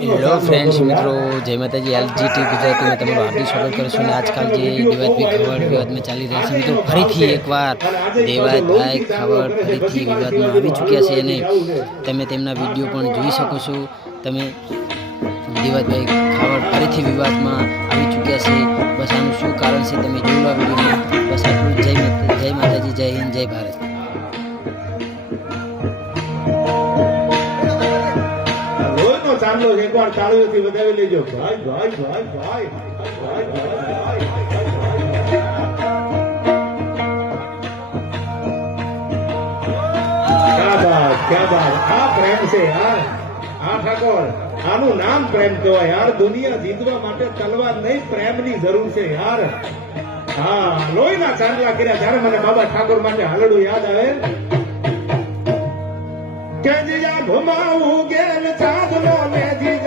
Hello friends મિત્રો. જય માતાજી. એલજીટી ગુજરાતીમાં તમારું હાર્દિક સ્વાગત કરું છું. અને આજકાલ જે દેવાયતભાઈ ખવડ વિવાદમાં ચાલી રહી છે, મિત્રો, ફરીથી એકવાર દેવાયતભાઈ ખવડ ફરીથી વિવાદમાં આવી ચૂક્યા છે. અને તમે તેમના વીડિયો પણ જોઈ શકો છો. તમે દેવાયતભાઈ ખાવડ ફરીથી વિવાદમાં આવી ચૂક્યા છે. બસ આનું શું કારણ છે, તમે જોઈ લો વિડીયોમાં. બસ આટલું જય જય માતાજી, જય હિન્દ, જય ભારત. ચાંદલો છે, એકવાર તાળીઓથી વધાવી લેજો. ભાઈ ભાઈ ભાઈ ભાઈ ભાઈ, ભાઈ, ભાઈ. પ્રેમ છે જરૂર છે યાર. હા લોહીના ચાંદલા કર્યા ત્યારે મને બાબા ઠાકોર માટે હાલડું યાદ આવે. કે જીજા ઘુમાવું ગેલ মনে